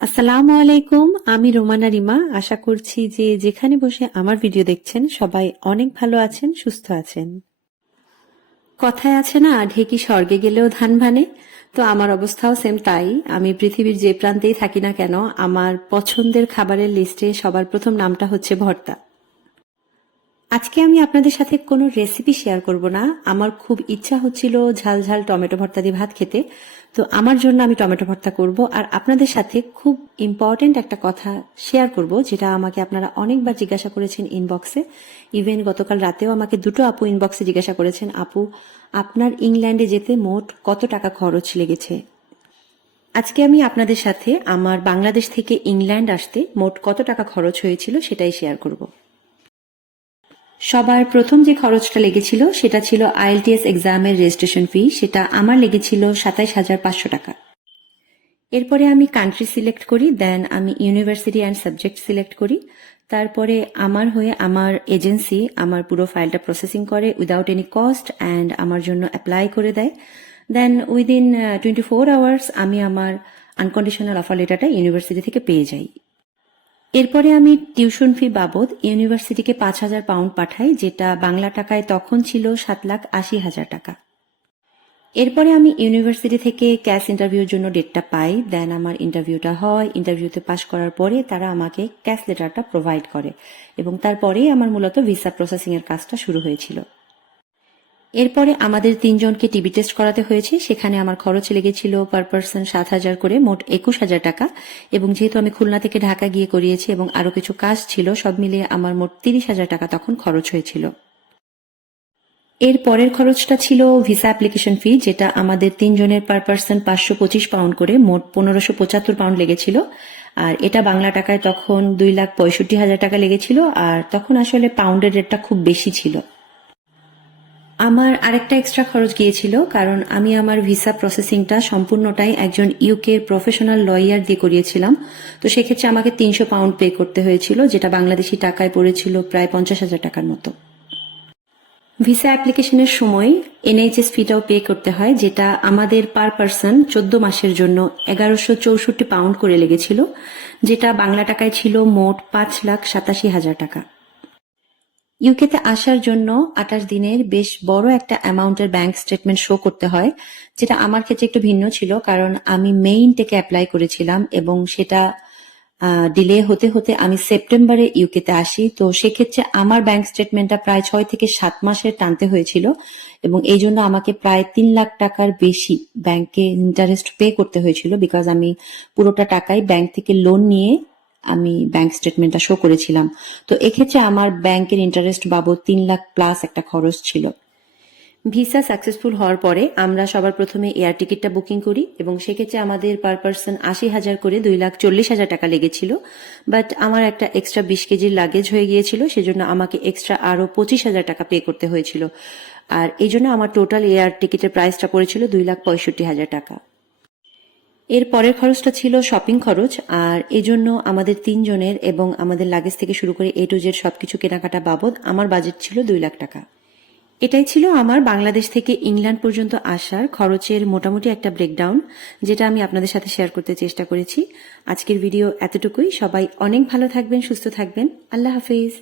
আসসালামু আলাইকুম, আমি রোমানা রিমা। আশা করছি যে যেখানে বসে আমার ভিডিও দেখছেন সবাই অনেক ভালো আছেন, সুস্থ আছেন। কথায় আছে না, ঢেকি স্বর্গে গেলেও ধান ভানে। তো আমার অবস্থাও সেম তাই। আমি পৃথিবীর যে প্রান্তেই থাকি না কেন, আমার পছন্দের খাবারের লিস্টে সবার প্রথম নামটা হচ্ছে ভর্তা। আজকে আমি আপনাদের সাথে কোনো রেসিপি শেয়ার করব না। আমার খুব ইচ্ছা হচ্ছিল ঝাল ঝাল টমেটো ভর্তা দিয়ে ভাত খেতে। তো আমার জন্য আমি টমেটো ভর্তা করব, আর আপনাদের সাথে খুব ইম্পর্টেন্ট একটা কথা শেয়ার করব, যেটা আমাকে আপনারা অনেকবার জিজ্ঞাসা করেছেন ইনবক্সে। ইভেন গতকাল রাতেও আমাকে দুটো আপু ইনবক্সে জিজ্ঞাসা করেছেন, আপু আপনার ইংল্যান্ডে যেতে মোট কত টাকা খরচ লেগেছে। আজকে আমি আপনাদের সাথে আমার বাংলাদেশ থেকে ইংল্যান্ড আসতে মোট কত টাকা খরচ হয়েছিল সেটাই শেয়ার করব। সবার প্রথম যে খরচটা লেগেছিল সেটা ছিল আইএলটিএস এক্সামের রেজিস্ট্রেশন ফি। সেটা আমার লেগেছিল ২৭,৫০০ টাকা। এরপরে আমি কান্ট্রি সিলেক্ট করি, দেন আমি ইউনিভার্সিটি অ্যান্ড সাবজেক্ট সিলেক্ট করি। তারপরে আমার হয়ে আমার এজেন্সি আমার পুরো ফাইলটা প্রসেসিং করে উইদাউট এনি কস্ট অ্যান্ড আমার জন্য অ্যাপ্লাই করে দেয়। দেন উইদিন 24 আওয়ার্স আমি আমার আনকন্ডিশনাল অফার লেটারটা ইউনিভার্সিটি থেকে পেয়ে যাই। এরপরে আমি টিউশন ফি বাবদ ইউনিভার্সিটিকে ৫,০০০ পাউন্ড পাঠাই, যেটা বাংলা টাকায় তখন ছিল ৭,৮০,০০০ টাকা। এরপরে আমি ইউনিভার্সিটি থেকে ক্যাশ ইন্টারভিউর জন্য ডেটটা পাই। দেন আমার ইন্টারভিউটা হয়। ইন্টারভিউতে পাশ করার পরে তারা আমাকে ক্যাশ লেটারটা প্রোভাইড করে এবং তারপরেই আমার মূলত ভিসা প্রসেসিং এর কাজটা শুরু হয়েছিল। এরপরে আমাদের ৩ জনকে টিবি টেস্ট করাতে হয়েছে। সেখানে আমার খরচ লেগেছিল পার পার্সন ৭,০০০ করে, মোট ২১,০০০ টাকা। এবং যেহেতু আমি খুলনা থেকে ঢাকা গিয়ে করিয়েছি এবং আরো কিছু কাজ ছিল, সব মিলিয়ে আমার মোট ৩০,০০০ টাকা তখন খরচ হয়েছিল। এর পরের খরচটা ছিল ভিসা অ্যাপ্লিকেশন ফি, যেটা আমাদের ৩ জনের পার পার্সন ৫২৫ পাউন্ড করে, মোট ১৫৭৫ পাউন্ড লেগেছিল। আর এটা বাংলা টাকায় তখন ২,৬৫,০০০ টাকা লেগেছিল। আর তখন আসলে পাউন্ডের রেটটা খুব বেশি ছিল। আমার আরেকটা এক্সট্রা খরচ গিয়েছিল, কারণ আমি আমার ভিসা প্রসেসিংটা সম্পূর্ণটাই একজন ইউকে প্রফেশনাল লয়ার দিয়ে করিয়েছিলাম। তো সেক্ষেত্রে আমাকে ৩০০ পাউন্ড পে করতে হয়েছিল, যেটা বাংলাদেশি টাকায় পড়েছিল প্রায় ৫০,০০০ টাকার মতো। ভিসা অ্যাপ্লিকেশনের সময় এনএইচএস ফিটাও পে করতে হয়, যেটা আমাদের পার পার্সন ১৪ মাসের জন্য ১১৬৪ পাউন্ড করে লেগেছিল, যেটা বাংলা টাকায় ছিল মোট ৫,৮৭,০০০ টাকা। ইউকেতে আসার জন্য ২৮ দিনের বেশ বড় একটা অ্যামাউন্টের ব্যাংক স্টেটমেন্ট শো করতে হয়, যেটা আমার ক্ষেত্রে একটু ভিন্ন ছিল, কারণ আমি মে ইনটেকে অ্যাপ্লাই করেছিলাম এবং সেটা ডিলে হতে হতে আমি সেপ্টেম্বরে ইউকেতে আসি। তো সেক্ষেত্রে আমার ব্যাংক স্টেটমেন্টটা প্রায় ৬ থেকে ৭ মাসের টানতে হয়েছিল এবং এই জন্য আমাকে প্রায় ৩,০০,০০০ টাকার বেশি ব্যাংকে ইন্টারেস্ট পে করতে হয়েছিল, বিকজ আমি পুরোটা টাকাই ব্যাংক থেকে লোন নিয়ে আমি ব্যাংক স্টেটমেন্টটা শো করেছিলাম। তো এক্ষেত্রে আমার ব্যাংকের ইন্টারেস্ট বাবদ ৩,০০,০০০ প্লাস একটা খরচ ছিল। ভিসা সাকসেসফুল হওয়ার পরে আমরা সবার প্রথমে এয়ার টিকিটটা বুকিং করি এবং সেক্ষেত্রে আমাদের পার পার্সন ৮০,০০০ করে ২,৪০,০০০ টাকা লেগেছিল। বাট আমার একটা এক্সট্রা ২০ কেজির লাগেজ হয়ে গিয়েছিল, সেজন্য আমাকে এক্সট্রা আরো ২৫,০০০ টাকা পে করতে হয়েছিল। আর এই জন্য আমার টোটাল এয়ার টিকিটের প্রাইসটা পড়েছিল ২,৬৫,০০০ টাকা। এর পরের খরচটা ছিল শপিং খরচ, আর এজন্য আমাদের ৩ জনের এবং আমাদের লাগেজ থেকে শুরু করে এ টু জেড সবকিছু কেনাকাটা বাবদ আমার বাজেট ছিল ২,০০,০০০ টাকা। এটাই ছিল আমার বাংলাদেশ থেকে ইংল্যান্ড পর্যন্ত আসার খরচের মোটামুটি একটা ব্রেকডাউন, যেটা আমি আপনাদের সাথে শেয়ার করতে চেষ্টা করেছি। আজকের ভিডিও এতটুকুই। সবাই অনেক ভালো থাকবেন, সুস্থ থাকবেন। আল্লাহ হাফেজ।